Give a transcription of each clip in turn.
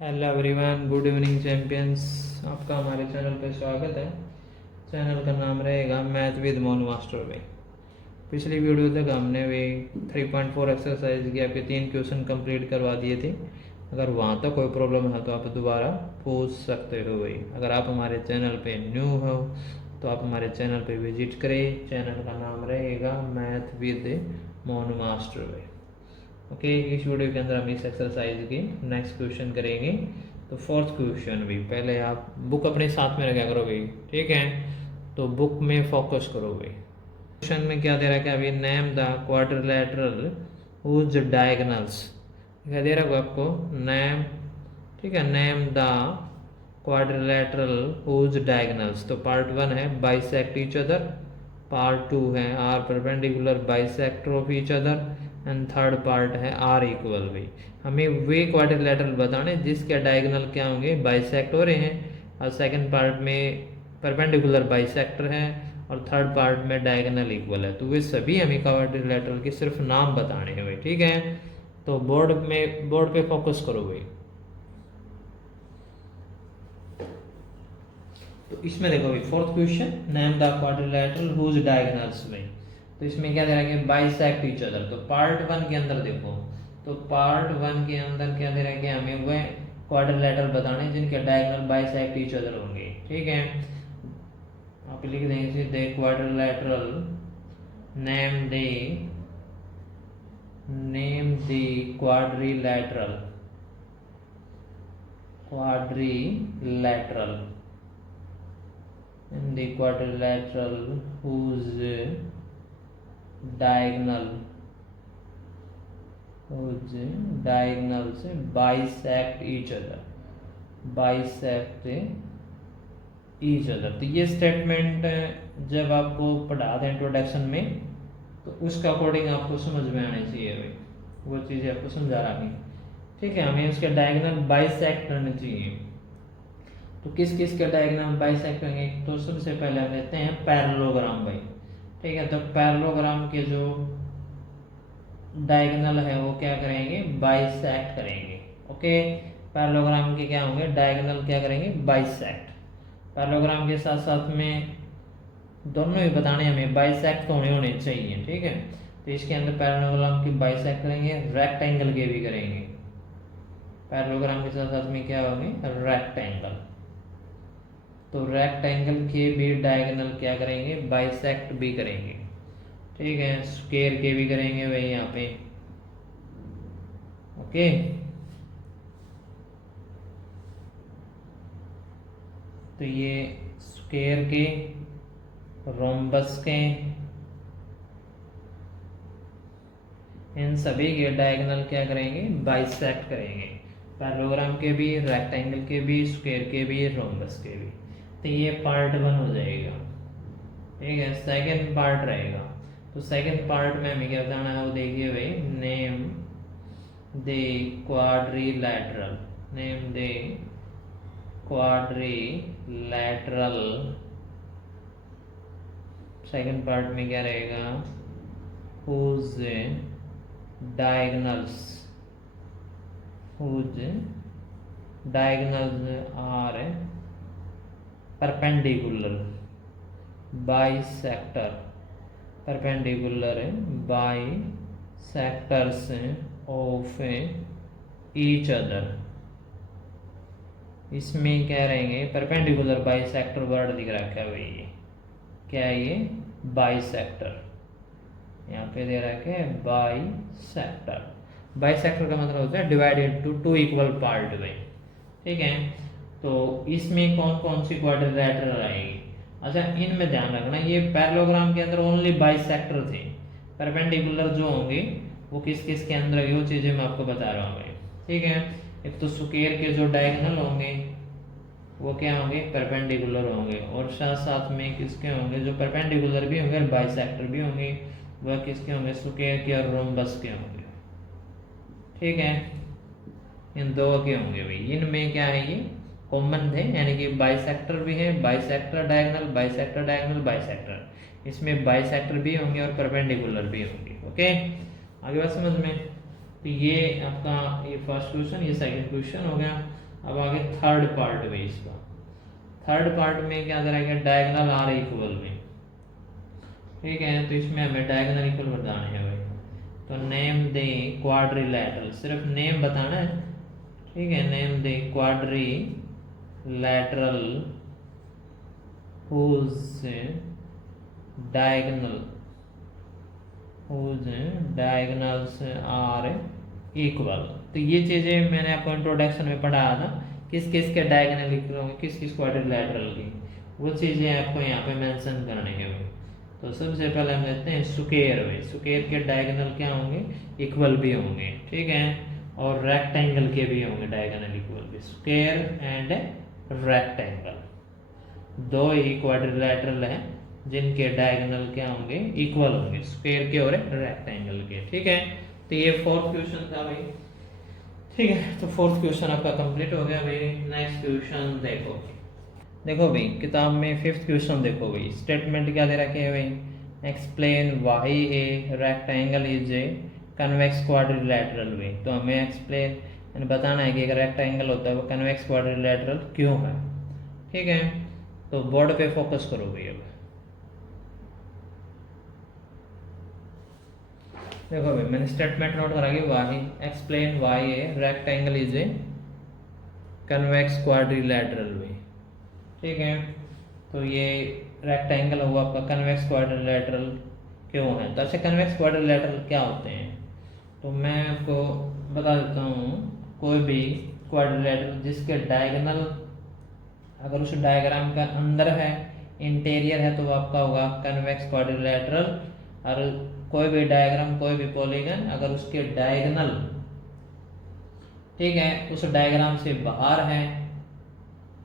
Hello everyone, good evening champions. आपका हमारे channel पे स्वागत है। चैनल का नाम रहेगा मैथ विद मोनू मास्टर भाई। पिछली वीडियो तक हमने भी 3.4 एक्सरसाइज की आपके 3 क्वेश्चन कंप्लीट करवा दिए थे। अगर वहाँ तक कोई प्रॉब्लम है तो आप दोबारा पूछ सकते हो भाई। अगर आप हमारे चैनल पे न्यू हो तो आप हमारे चैनल पे विजिट करें। चैनल का नाम रहेगा मैथ विद मोनू मास्टर भाई। ओके, इस वीडियो के अंदर हम इस एक्सरसाइज की नेक्स्ट क्वेश्चन करेंगे। तो फोर्थ क्वेश्चन भी पहले आप बुक अपने साथ में रखा करो भाई, ठीक है। तो बुक में फोकस करो भाई। क्वेश्चन में क्या दे रहा है कि अभी name the quadrilateral whose diagonals, क्या दे रहा है आपको नेम, ठीक है। Name the quadrilateral whose diagonals. तो पार्ट 1 है बाइसेक्ट ईच अदर, पार्ट 2 है are perpendicular bisector of each other, and third part है आर इक्वल भाई। हमें वे क्वाड्रिलेटरल बताने जिसके डायगोनल क्या होंगे, बाइसेक्ट हो रहे हैं, और सेकंड पार्ट में परपेंडिकुलर बाइसेक्टर है, और थर्ड पार्ट में डायगोनल इक्वल है। तो वे सभी हमें क्वाड्रिलेटरल के सिर्फ नाम बताने हैं भाई, ठीक है। तो बोर्ड पे फोकस करो भाई। तो इसमें देखो भाई fourth question, name the quadrilateral whose diagonals में। तो इसमें क्या दे रहा है कि बाइसेक्ट ईच अदर। तो पार्ट 1 के अंदर देखो, तो पार्ट 1 के अंदर क्या दे रहा है कि हमें वह क्वाड्रिलेटरल बताने जिनके डायगोनल बाइसेक्ट ईच अदर होंगे, ठीक है। आप लिख देंगे दे quadrilateral name the quadrilateral in the quadrilateral whose diagonal diagonals bisect each other, तो ये स्टेटमेंट जब आपको पढ़ा था इंट्रोडक्शन में तो उसका अकॉर्डिंग आपको समझ में आनी चाहिए भाई, वो चीज़ें आपको समझा रहा नहीं, ठीक है। हमें उसके डायगोनल बाइसेक्ट करने चाहिए। तो किस किस के डायग्राम बाइसेक्ट होंगे, तो सबसे पहले हम लेते हैं पैरेललोग्राम भाई, ठीक है। तो पैरेललोग्राम के जो डायगोनल है वो क्या करेंगे, बाइसेक्ट करेंगे, ओके। पैरेललोग्राम के क्या होंगे, डायगोनल क्या करेंगे, बाइसेक्ट। पैरेललोग्राम के साथ साथ में दोनों ही बताने हमें बाइसेक्ट तो होने चाहिए, ठीक है। तो इसके अंदर पैरेललोग्राम की बाइसेक्ट करेंगे, रेक्टेंगल के भी करेंगे। पैरेललोग्राम के साथ साथ में क्या होंगे, रेक्टेंगल। तो रेक्टेंगल के भी डायगोनल क्या करेंगे, बाइसेक्ट भी करेंगे, ठीक है। स्क्वायर के भी करेंगे भाई यहाँ पे, ओके। तो ये स्क्वायर के, रोम्बस के, इन सभी के डायगोनल क्या करेंगे, बाइसेक्ट करेंगे। पैरेललोग्राम के भी, रेक्टेंगल के भी, स्क्वायर के भी, रोम्बस के भी। तो ये पार्ट 1 हो जाएगा, ठीक है। सेकंड पार्ट रहेगा, तो सेकंड पार्ट में हमें क्या बताना है वो देखिए भाई। Name the quadrilateral, name the quadrilateral. Second part में क्या रहेगा, whose diagonals are perpendicular bisectors of each other। इसमें क्या रहेंगे, परपेंडिकुलर बाइसेक्टर वर्ड दिख रखा है भाई, ये क्या है, ये बाइसेक्टर। यहाँ पे दे रखा है बाइसेक्टर। बाइसेक्टर का मतलब होता है divided to two equal part भाई, ठीक है। तो इसमें कौन कौन सी क्वाड्रिलेटरल आएगी, अच्छा इनमें ध्यान रखना, ये पैरेललोग्राम के अंदर ओनली बाइसेक्टर थे। परपेंडिकुलर जो होंगे वो किस किस के अंदर है, वो चीज़ें मैं आपको बता रहा हूँ भाई, ठीक है। एक तो स्क्वायर के जो डायगोनल होंगे वो क्या होंगे, परपेंडिकुलर होंगे, और साथ साथ में किसके होंगे, जो परपेंडिकुलर भी होंगे बाइसेक्टर भी होंगे, वह किसके होंगे, स्क्वायर के और रोम्बस के होंगे, ठीक है। इन दो के होंगे भाई। इनमें क्या है, ये कॉमन थे, यानी कि बाइसेक्टर भी है, bisector diagonal, bisector diagonal, bisector. इसमें बाइसेक्टर भी होंगे और परपेंडिकुलर भी होंगे, ओके। आगे बात समझ में। तो ये आपका ये फर्स्ट क्वेश्चन, ये सेकंड क्वेश्चन हो गया। अब आगे थर्ड पार्ट में इसका, थर्ड पार्ट में क्या करेंगे, डायगोनल आर इक्वल में, ठीक है। तो इसमें हमें डायगोनल इक्वल बताने हैं भाई, तो नेम दे क्वाड्रिलैटरल, सिर्फ नेम बताना है, ठीक है। Name they quadrilateral whose diagonal whose diagonals are equal। तो ये चीज़ें मैंने आपको इंट्रोडक्शन में पढ़ाया था, किस किस के डायगोनल इक्वल होंगे, किस किस क्वाड्रिलैटरल की, वो चीज़ें आपको यहाँ पे मेंशन करनी है भाई। तो सबसे पहले हम लेते हैं स्क्वायर भाई, स्क्वायर के डायगोनल क्या होंगे, इक्वल भी होंगे, ठीक है। और रेक्टेंगल के भी होंगे डायगोनल इक्वल भी, स्क्वायर एंड रेक्टेंगल दो ही क्वाड्रिलैटरल हैं जिनके डायगोनल क्या होंगे, इक्वल होंगे, स्क्वायर के और रेक्टेंगल के, ठीक है। तो ये फोर्थ क्वेश्चन था भाई, ठीक है। तो फोर्थ क्वेश्चन आपका कंप्लीट हो गया भाई। नेक्स्ट क्वेश्चन देखो, देखो भाई किताब में फिफ्थ क्वेश्चन देखो भाई, स्टेटमेंट क्या दे रखे है भाई, explain why a rectangle is a convex quadrilateral वे। तो हमें एक्सप्लेन बताना है कि अगर रेक्टेंगल होता है वो कन्वेक्स क्वाड्रिलैटरल क्यों है, ठीक है। तो बोर्ड पे फोकस करो भाई। अब देखो भाई मैंने स्टेटमेंट नोट करा कि why, explain why a rectangle is a convex quadrilateral वे, ठीक है। तो ये रेक्टेंगल हुआ आपका कन्वेक्स क्वाड्रिलैटरल क्यों है। तो अच्छा कन्वेक्स क्वाड्रिलैटरल क्या होते हैं, तो मैं आपको बता देता हूँ। कोई भी क्वाड्रिलैटरल जिसके डायगोनल अगर उस डायग्राम का अंदर है, इंटीरियर है, तो वो आपका होगा कन्वेक्स क्वाड्रिलैटरल। और कोई भी डायग्राम, कोई भी पॉलीगन अगर उसके डायगोनल, ठीक है, उस डायग्राम से बाहर है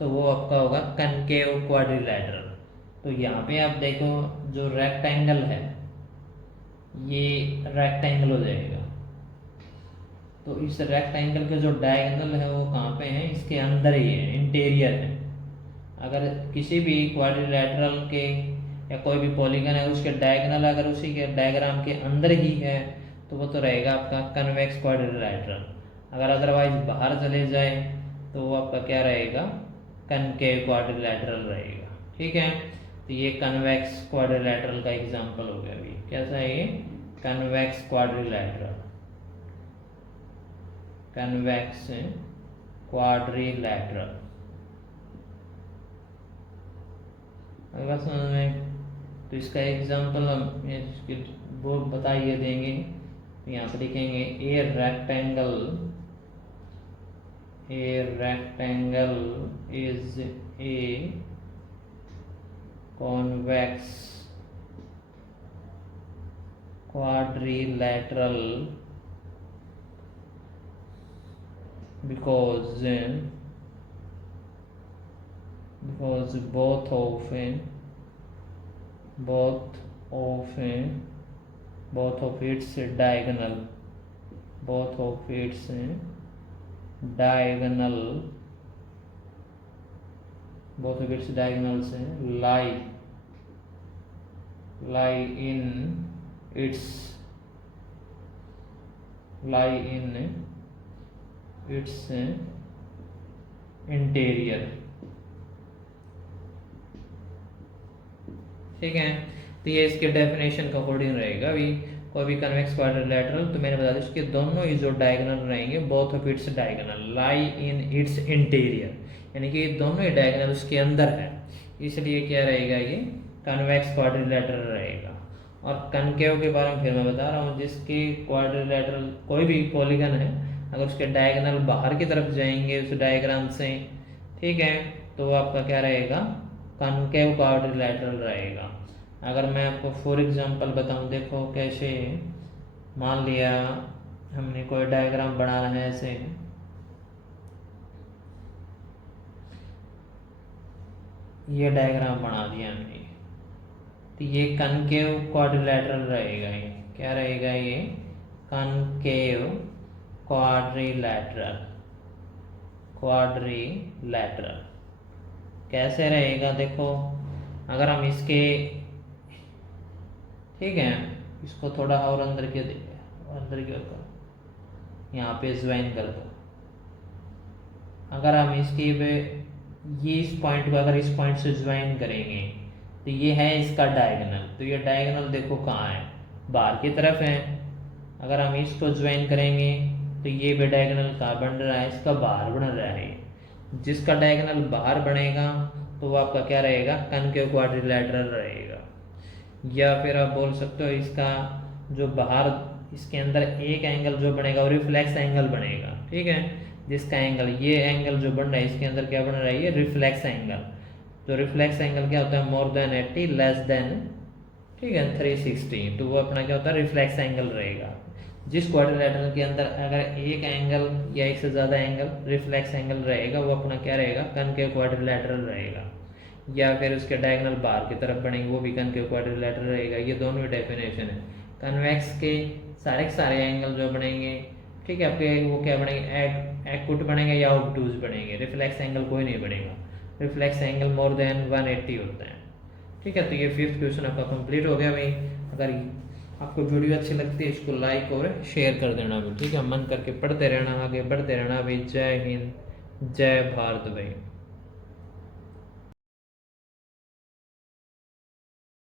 तो वो आपका होगा कनकेव क्वाड्रिलैटरल। तो यहाँ पे आप देखो जो रेक्टेंगल है ये रेक्टेंगल हो जाएगा, तो इस रेक्टेंगल के जो डायगोनल है वो कहाँ पे है, इसके अंदर ही है, इंटीरियर है। अगर किसी भी क्वाड्रिलैटरल के या कोई भी पॉलीगन है उसके डायगोनल अगर उसी के डायग्राम के अंदर ही है तो वो तो रहेगा आपका कन्वेक्स क्वाड्रिलैटरल। अगर अदरवाइज बाहर चले जाए तो वो आपका क्या रहेगा, कनकेव क्वाड्रिलैटरल रहेगा, ठीक है। तो ये कन्वेक्स क्वाड्रिलैटरल का एग्जांपल हो गया अभी, कैसा है ये, कन्वेक्स क्वाड्रिलैटरल, कन्वेक्स क्वाड्रिलैटरल। अगर समझ में, तो इसका एग्जांपल हम इसके वो बताइए देंगे। तो यहाँ पर लिखेंगे ए rectangle is a convex quadrilateral because both of its diagonal diagonals lie in its interior, ठीक है। तो ये इसके डेफिनेशन का अकॉर्डिंग रहेगा। अभी कोई भी कन्वेक्स क्वाड्रिलैटरल, तो मैंने बता दिया उसके दोनों ही जो डायगोनल रहेंगे, both of its diagonal lie in its interior, यानी कि दोनों ही डायगोनल उसके अंदर है, इसलिए क्या रहेगा, ये कन्वेक्स क्वाड्रिलैटरल रहेगा। और कनकेव के बारे में फिर मैं बता रहा हूँ, जिसके क्वाड्रिलैटरल कोई भी पॉलीगन है अगर उसके डायगोनल बाहर की तरफ जाएंगे उस डायग्राम से, ठीक है, तो वो आपका क्या रहेगा, कनकेव क्वाड्रिलैटरल रहेगा। अगर मैं आपको फॉर एग्जांपल बताऊं, देखो कैसे, मान लिया हमने कोई डायग्राम बनाना है ऐसे, ये डायग्राम बना दिया हमने, तो ये कनकेव क्वाड्रिलैटरल रहेगा। ये क्या रहेगा, ये कनकेव क्वाड्रिलैटरल कैसे रहेगा, देखो अगर हम इसके, ठीक है, इसको थोड़ा और अंदर के यहाँ पे ज्वाइन कर दो। अगर हम इसकी ये इस पॉइंट को अगर इस पॉइंट से ज्वाइन करेंगे तो ये है इसका डायगोनल, तो ये डायगोनल देखो कहाँ है, बाहर की तरफ है। अगर हम इसको ज्वाइन करेंगे तो ये भी डायगोनल कहाँ बन रहा है, इसका बाहर बन रहा है। जिसका डायगोनल बाहर बनेगा तो वो आपका क्या रहेगा, कनकेव क्वाड्रिलैटरल रहेगा। या फिर आप बोल सकते हो इसका जो बाहर इसके अंदर एक एंगल जो बनेगा वो रिफ्लेक्स एंगल बनेगा, ठीक है। जिसका एंगल ये एंगल जो बन रहा है इसके अंदर क्या बन रहा है, ये रिफ्लेक्स एंगल। तो रिफ्लेक्स एंगल क्या होता है, मोर देन 80 लेस देन, ठीक है, 360, तो वो अपना क्या होता है, रिफ्लेक्स एंगल रहेगा। जिस क्वाड्रिलैटरल के अंदर अगर एक एंगल या एक से ज़्यादा एंगल रिफ्लेक्स एंगल रहेगा वो अपना क्या रहेगा, कनकेव क्वाड्रिलैटरल रहेगा। या फिर उसके डायगोनल बाहर की तरफ बनेंगे वो भी कनकेव क्वाड्रिलैटरल रहेगा। ये दोनों ही डेफिनेशन है। कन्वेक्स के सारे एंगल जो बनेंगे, ठीक है, आपके वो क्या बनेंगे, एक्यूट बनेंगे या ऑब्टूज बनेंगे, रिफ्लेक्स एंगल कोई नहीं बनेगा। रिफ्लेक्स एंगल मोर देन 180 होता है, ठीक है। तो ये 5th क्वेश्चन आपका कंप्लीट हो गया भाई। अगर आपको वीडियो अच्छी लगती है इसको लाइक और शेयर कर देना भाई, ठीक है। मन करके पढ़ते रहना, आगे बढ़ते रहना भाई। जय हिंद, जय भारत भाई।